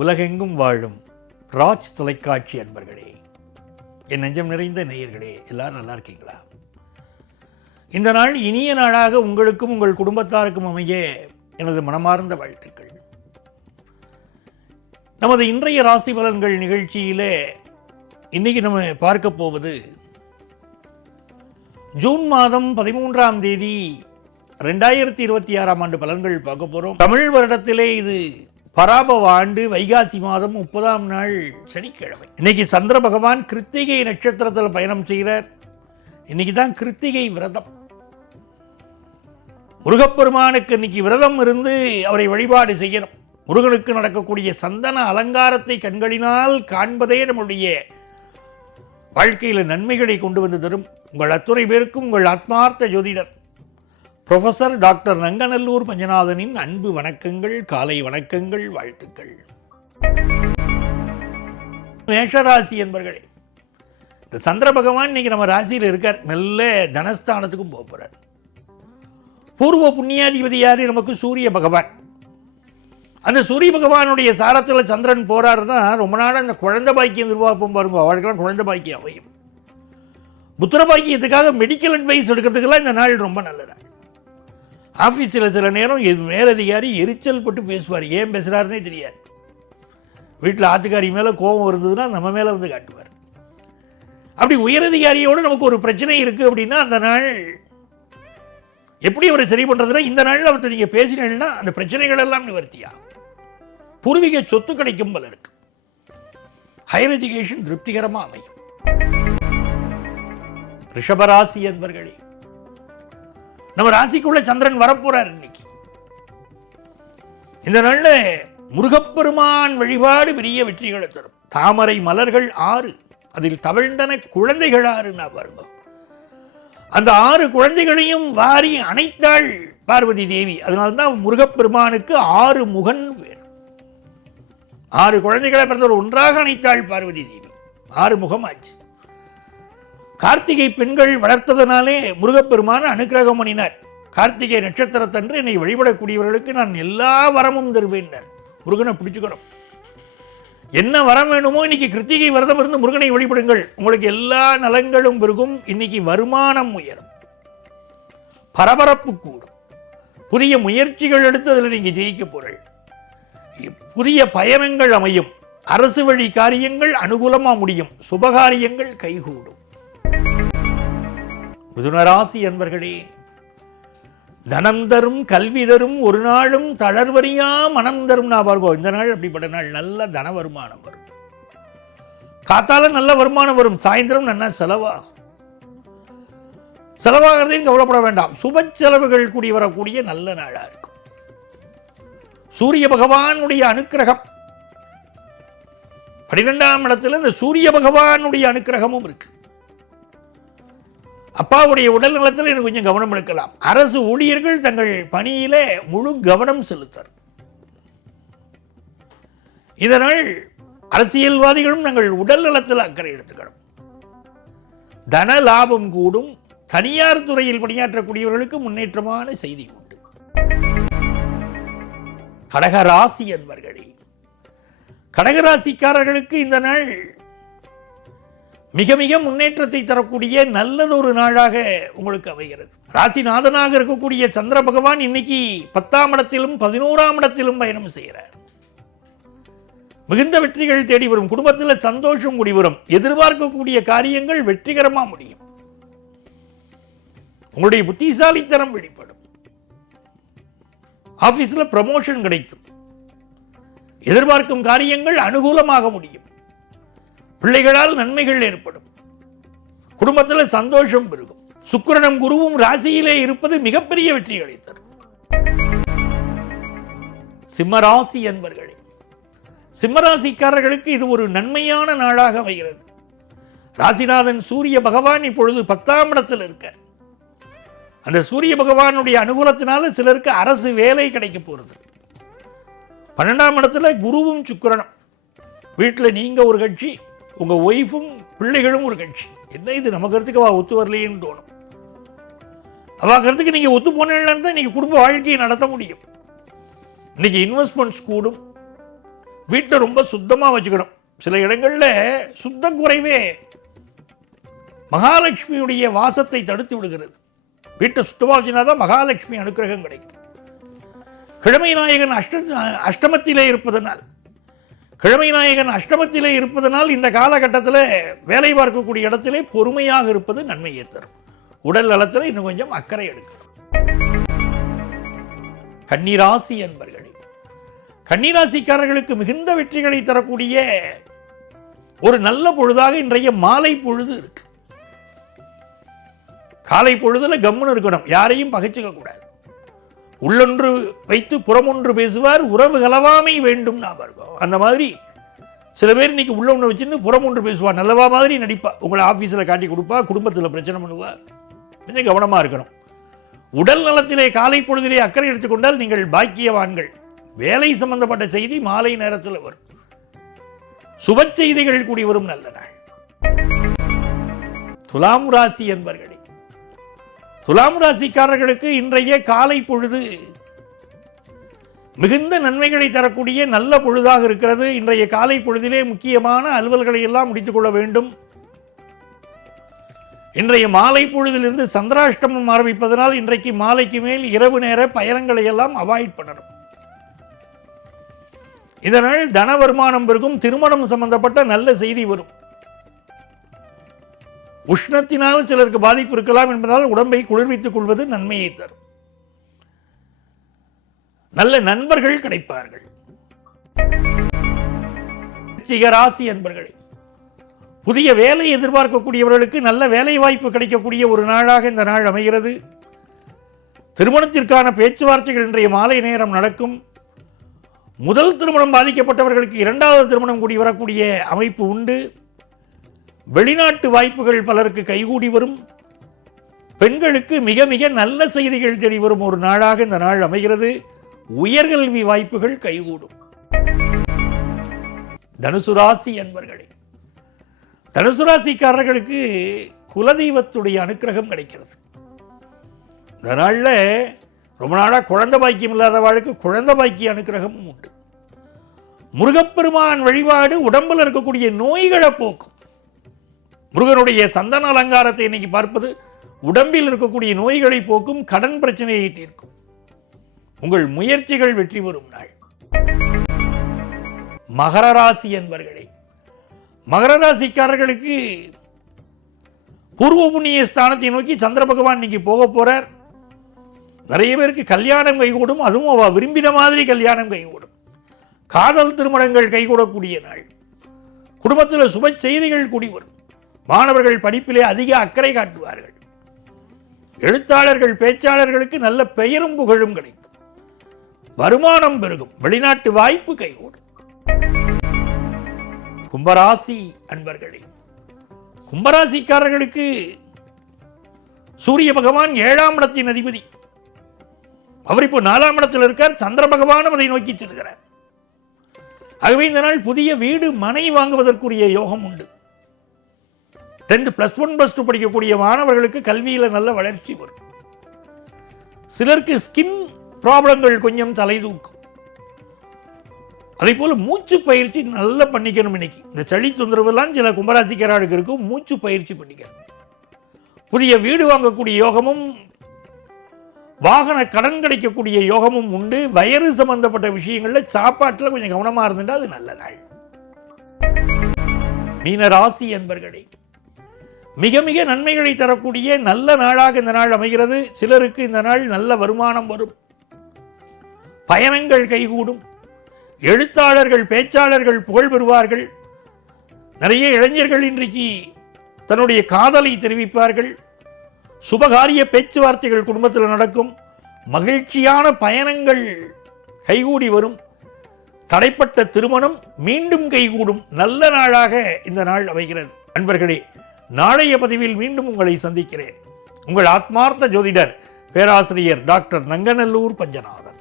உலகெங்கும் வாழும் ராஜ் தொலைக்காட்சி அன்பர்களே, என் நெஞ்சம் நிறைந்த நேயர்களே, எல்லாரும் நல்லா இருக்கீங்களா? இந்த நாள் இனிய நாளாக உங்களுக்கும் உங்கள் குடும்பத்தாருக்கும் அமைய எனது மனமார்ந்த வாழ்த்துக்கள். நமது இன்றைய ராசி பலன்கள் நிகழ்ச்சியிலே இன்னைக்கு நம்ம பார்க்க போவது ஜூன் மாதம் 13ஆம் தேதி 2026ஆம் ஆண்டு பலன்கள் பார்க்க போறோம். தமிழ் வருடத்திலே இது பராபவ ஆண்டு வைகாசி மாதம் 30ஆம் நாள் சனிக்கிழமை. இன்னைக்கு சந்திர பகவான் கிருத்திகை நட்சத்திரத்தில் பயணம் செய்கிறார். இன்னைக்கு தான் கிருத்திகை விரதம். முருகப்பெருமானுக்கு இன்னைக்கு விரதம் இருந்து அவரை வழிபாடு செய்யணும். முருகனுக்கு நடக்கக்கூடிய சந்தன அலங்காரத்தை கண்களினால் காண்பதே நம்முடைய வாழ்க்கையில் நன்மைகளை கொண்டு வந்து தரும். உங்கள் அத்துணை பேருக்கும் உங்கள் ஆத்மார்த்த ஜோதிடர் புரொஃபசர் டாக்டர் நங்கநல்லூர் பஞ்சநாதனின் அன்பு வணக்கங்கள், காலை வணக்கங்கள், வாழ்த்துக்கள். மேஷராசி என்பர்களே, இந்த சந்திர பகவான் இன்னைக்கு நம்ம ராசியில் இருக்கார். மெல்ல தனஸ்தானத்துக்கும் போக போறார். பூர்வ புண்ணியாதிபதி யாரு? நமக்கு சூரிய பகவான். அந்த சூரிய பகவானுடைய சாரத்தில் சந்திரன் போறாருன்னா ரொம்ப நாள் அந்த குழந்தை பாக்கியம் எதிர்பார்ப்போம் பாருங்க, அவளுக்கெல்லாம் குழந்தை பாக்கியம் அமையும். புத்திர பாக்கியத்துக்காக மெடிக்கல் அட்வைஸ் எடுக்கிறதுக்கெல்லாம் இந்த நாள் ரொம்ப நல்லதா. ஆஃபீஸில் சில நேரம் மேலதிகாரி எரிச்சல் பட்டு பேசுவார். ஏன் பேசுகிறாருன்னே தெரியாது. வீட்டில் ஆத்துக்காரி மேலே கோபம் வருதுன்னா நம்ம மேலே வந்து காட்டுவார். அப்படி உயரதிகாரியோடு நமக்கு ஒரு பிரச்சனை இருக்குது அப்படின்னா அந்த நாள் எப்படி அவரை சரி பண்ணுறதுன்னா இந்த நாளில் அவர்கிட்ட நீங்கள் பேசினீங்கன்னா அந்த பிரச்சனைகள் எல்லாம் நிவர்த்தியா. பூர்வீக சொத்து கிடைக்கும் போல இருக்கு. ஹையர் எஜுகேஷன் திருப்திகரமாக அமையும். ரிஷபராசி என்பர்களே, நம்ம ராசிக்குள்ள சந்திரன் வரப்போறார். இன்னைக்கு இந்த நாள்ல முருகப்பெருமான் வழிபாடு பெரிய வெற்றிகளை தரும். தாமரை மலர்கள் 6, அதில் தவழ்ந்தன குழந்தைகள் 6. பாருங்க, அந்த 6 குழந்தைகளையும் வாரி அணைத்தாள் பார்வதி தேவி. அதனால்தான் முருகப்பெருமானுக்கு 6 முகன் பேர். 6 குழந்தைகளை பிறந்தவர் ஒன்றாக அணைத்தாள் பார்வதி தேவி. 6 முகம் ஆச்சு. கார்த்திகை பெண்கள் வளர்த்ததனாலே முருகப்பெருமான அனுக்கிரகம் பண்ணினார். கார்த்திகை நட்சத்திரத்தன்று என்னை வழிபடக்கூடியவர்களுக்கு நான் எல்லா வரமும் தருவேன். முருகனை பிடிச்சுக்கணும். என்ன வரம் வேணுமோ இன்னைக்கு கிருத்திகை விரதம் இருந்து முருகனை வழிபடுங்கள். உங்களுக்கு எல்லா நலங்களும் பெருகும். இன்னைக்கு வருமானம் உயரும், பரபரப்பு கூடும், புதிய முயற்சிகள் எடுத்து அதில் நீங்க ஜெயிக்க போறீர்கள். புதிய பயணங்கள் அமையும். அரசு வழி காரியங்கள் அனுகூலமா முடியும். சுபகாரியங்கள் கைகூடும். மிதுனராசி என்பர்களே, தனம் தரும் கல்வி தரும் ஒரு நாளும் தளர்வறியா மனம் தரும். நான் பாருங்க, இந்த நாள் அப்படிப்பட்ட நாள். நல்ல தன வருமானம் வரும். காத்தால நல்ல வருமானம் வரும். சாயந்தரம் நல்லா செலவாகும். செலவாகிறதையும் கவலைப்பட வேண்டாம். சுப செலவுகள் கூடி வரக்கூடிய நல்ல நாளா இருக்கும். சூரிய பகவானுடைய அனுக்கிரகம் 12ஆம் இடத்துல இந்த சூரிய பகவானுடைய அனுக்கிரகமும் இருக்கு. அப்பாவுடைய உடல் நலத்தில் எனக்கு கொஞ்சம் கவனம் எடுக்கலாம். அரசு ஊழியர்கள் தங்கள் பணியிலே முழு கவனம் செலுத்தர். இதனால் அரசியல்வாதிகளும் தங்கள் உடல் நலத்தில் அக்கறை எடுத்துக்கணும். தன லாபம் கூடும். தனியார் துறையில் பணியாற்றக்கூடியவர்களுக்கு முன்னேற்றமான செய்தி உண்டு. கடகராசி என்பர்களே, கடகராசிக்காரர்களுக்கு இந்த நாள் மிக மிக முன்னேற்றத்தை தரக்கூடிய நல்லதொரு நாளாக உங்களுக்கு அமைகிறது. ராசிநாதனாக இருக்கக்கூடிய சந்திர பகவான் இன்னைக்கு 10ஆம் இடத்திலும் 11ஆம் இடத்திலும் பயணம் செய்கிறார். மிகுந்த வெற்றிகள் தேடி வரும். குடும்பத்தில் சந்தோஷம் கூடி வரும். எதிர்பார்க்கக்கூடிய காரியங்கள் வெற்றிகரமா முடியும். உங்களுடைய புத்திசாலித்தனம் வெளிப்படும். ஆபீஸ்ல ப்ரமோஷன் கிடைக்கும். எதிர்பார்க்கும் காரியங்கள் அனுகூலமாக முடியும். பிள்ளைகளால் நன்மைகள் ஏற்படும். குடும்பத்தில் சந்தோஷம் பெருகும். சுக்கிரனும் குருவும் ராசியிலே இருப்பது மிகப்பெரிய வெற்றிகளை தரும். சிம்மராசி என்பர்களே, சிம்மராசிக்காரர்களுக்கு இது ஒரு நன்மையான நாளாக அமைகிறது. ராசிநாதன் சூரிய பகவான் இப்பொழுது 10ஆம் இடத்தில் இருக்க. அந்த சூரிய பகவானுடைய அனுகூலத்தினால சிலருக்கு அரசு வேலை கிடைக்க போறது. 12ஆம் இடத்துல குருவும் சுக்கிரனும். வீட்டில் நீங்க ஒரு கட்சி, உங்க ஒய்ஃபும் பிள்ளைகளும் ஒரு கட்சி. என்ன இது நம்ம கருத்துக்கு ஒத்து வரலையேன்னு தோணும். அவ கருத்துக்கு நீங்க ஒத்து போனீங்கன்னா தான் நீங்க குடும்ப வாழ்க்கையை நடத்த முடியும். இன்னைக்கு இன்வெஸ்ட்மெண்ட்ஸ் கூடும். வீட்டை ரொம்ப சுத்தமாக வச்சுக்கணும். சில இடங்களில் சுத்தம் குறைவே மகாலட்சுமியுடைய வாசத்தை தடுத்து விடுகிறது. வீட்டை சுத்தமாக வச்சுனா தான் மகாலட்சுமி அனுக்கிரகம் கிடைக்கும். கிழமை நாயகன் அஷ்டமத்திலே இருப்பதனால் இந்த காலகட்டத்தில் வேலை பார்க்கக்கூடிய இடத்திலே பொறுமையாக இருப்பது நன்மையை தரும். உடல் நலத்தில் இன்னும் கொஞ்சம் அக்கறை எடுக்கணும். கன்னிராசி என்பர்களே, கன்னிராசிக்காரர்களுக்கு மிகுந்த வெற்றிகளை தரக்கூடிய ஒரு நல்ல பொழுதாக இன்றைய மாலை பொழுது இருக்கு. காலை பொழுதுல கம்முன்னு இருக்கணும், யாரையும் பகைச்சுக்க கூடாது. உள்ளொன்று வைத்து புறமொன்று பேசுவார், உறவு கலவாமை வேண்டும். நான் இருக்கோம் அந்த மாதிரி சில பேர் இன்னைக்கு உள்ள ஒன்று வச்சுன்னு புறம் ஒன்று பேசுவா, நல்லவா மாதிரி நடிப்பா, உங்களை ஆஃபீஸில் காட்டி கொடுப்பா, குடும்பத்தில் பிரச்சனை பண்ணுவா. கொஞ்சம் கவனமாக இருக்கணும். உடல் நலத்திலே காலை பொழுதிலே அக்கறை எடுத்துக்கொண்டால் நீங்கள் பாக்கியவான்கள். வேலை சம்பந்தப்பட்ட செய்தி மாலை நேரத்தில் வரும். சுப செய்திகள் கூடி வரும் நல்ல நாள். துலாம் ராசி என்பர்களே, துலாம் ராசிக்காரர்களுக்கு இன்றைய காலை பொழுது மிகுந்த நன்மைகளை தரக்கூடிய நல்ல பொழுதாக இருக்கிறது. இன்றைய காலை பொழுதிலே முக்கியமான அலுவல்களை எல்லாம் முடித்துக் கொள்ள வேண்டும். இன்றைய மாலை பொழுதிலிருந்து சந்திராஷ்டமம் ஆரம்பிப்பதனால் இன்றைக்கு மாலைக்கு மேல் இரவு நேர பயணங்களை எல்லாம் அவாய்ட் பண்ணணும். இதனால் தன வருமானம் பெருகும். திருமணம் சம்பந்தப்பட்ட நல்ல செய்தி வரும். உஷ்ணத்தினால் சிலருக்கு பாதிப்பு இருக்கலாம் என்பதால் உடம்பை குளிர்வித்துக் கொள்வது நன்மையை தரும். நல்ல நண்பர்கள் கிடைப்பார்கள். ராசி என்பர்களே, புதிய வேலை எதிர்பார்க்கக்கூடியவர்களுக்கு நல்ல வேலை வாய்ப்பு கிடைக்கக்கூடிய ஒரு நாளாக இந்த நாள் அமைகிறது. திருமணத்திற்கான பேச்சுவார்த்தைகள் இன்றைய மாலை நேரம் நடக்கும். முதல் திருமணம் பாதிக்கப்பட்டவர்களுக்கு இரண்டாவது திருமணம் கூடி வரக்கூடிய அமைப்பு உண்டு. வெளிநாட்டு வாய்ப்புகள் பலருக்கு கைகூடி வரும். பெண்களுக்கு மிக மிக நல்ல செய்திகள் தேடி வரும் ஒரு நாளாக இந்த நாள் அமைகிறது. உயர்கல்வி வாய்ப்புகள் கைகூடும். தனுசு ராசி என்பர்களே, தனுசு ராசிக்காரர்களுக்கு குலதெய்வத்துடைய அனுக்கிரகம் கிடைக்கிறது. இந்த நாளில் ரொம்ப நாளாக குழந்தை பாக்கியம் இல்லாதவாளுக்கு குழந்தை பாக்கிய அனுக்கிரகமும் உண்டு. முருகப்பெருமான் வழிபாடு உடம்பில் இருக்கக்கூடிய நோய்களை போக்கும். முருகனுடைய சந்தன அலங்காரத்தை இன்னைக்கு பார்ப்பது உடம்பில் இருக்கக்கூடிய நோய்களை போக்கும், கடன் பிரச்சனையை தீர்க்கும். உங்கள் முயற்சிகள் வெற்றி பெறும் நாள். மகர ராசி என்பர்களே, மகர ராசிக்காரர்களுக்கு பூர்வ புண்ணிய ஸ்தானத்தை நோக்கி சந்திர பகவான் இன்னைக்கு போக போறார். நிறைய பேருக்கு கல்யாணம் கைகூடும். அதுவும் அவ விரும்பின மாதிரி கல்யாணம் கைகூடும். காதல் திருமணங்கள் கைகூடக்கூடிய நாள். குடும்பத்தில் சுப செய்திகள் கூடி வரும். மாணவர்கள் படிப்பிலே அதிக அக்கறை காட்டுவார்கள். எழுத்தாளர்கள் பேச்சாளர்களுக்கு நல்ல பெயரும் புகழும் கிடைக்கும். வருமானம் பெருகும். வெளிநாட்டு வாய்ப்பு கைகூடும். கும்பராசி அன்பர்களே, கும்பராசிக்காரர்களுக்கு சூரிய பகவான் 7ஆம் இடத்தின் அதிபதி. அவர் இப்போ 4ஆம் இடத்தில் இருக்கார். சந்திர பகவானும் அதை நோக்கி செல்கிறார். ஆகவே இந்த நாள் புதிய வீடு மனை வாங்குவதற்குரிய யோகம் உண்டு. 10th +1 +2 படிக்கக்கூடிய மாணவர்களுக்கு கல்வியில் நல்ல வளர்ச்சி வரும். சிலருக்கு ஸ்கின் ப்ராப்ளங்கள் கொஞ்சம் தலைதூக்கும். அதே போல மூச்சு பயிற்சி நல்லா பண்ணிக்கணும். இன்னைக்கு இந்த சளி தொந்தரவுலாம் சில கும்பராசிக்காரர்களுக்கு இருக்கும். மூச்சு பயிற்சி பண்ணிக்கணும். புதிய வீடு வாங்கக்கூடிய யோகமும் வாகன கடன் கிடைக்கக்கூடிய யோகமும் உண்டு. வயிறு சம்பந்தப்பட்ட விஷயங்களில் சாப்பாட்டில் கொஞ்சம் கவனமாக இருந்துட்டா அது நல்ல நாள். மீன ராசி என்பர்களே, மிக மிக நன்மைகளை தரக்கூடிய நல்ல நாளாக இந்த நாள் அமைகிறது. சிலருக்கு இந்த நாள் நல்ல வருமானம் வரும். பயணங்கள் கைகூடும். எழுத்தாளர்கள் பேச்சாளர்கள் புகழ் பெறுவார்கள். நிறைய இளைஞர்கள் இன்றைக்கு தன்னுடைய காதலை தெரிவிப்பார்கள். சுபகாரிய பேச்சுவார்த்தைகள் குடும்பத்தில் நடக்கும். மகிழ்ச்சியான பயணங்கள் கைகூடி வரும். தடைப்பட்ட திருமணம் மீண்டும் கைகூடும். நல்ல நாளாக இந்த நாள் அமைகிறது. அன்பர்களே, நாளைய பதிவில் மீண்டும் உங்களை சந்திக்கிறேன். உங்கள் ஆத்மார்த்த ஜோதிடர் பேராசிரியர் டாக்டர் நங்கநல்லூர் பஞ்சநாதன்.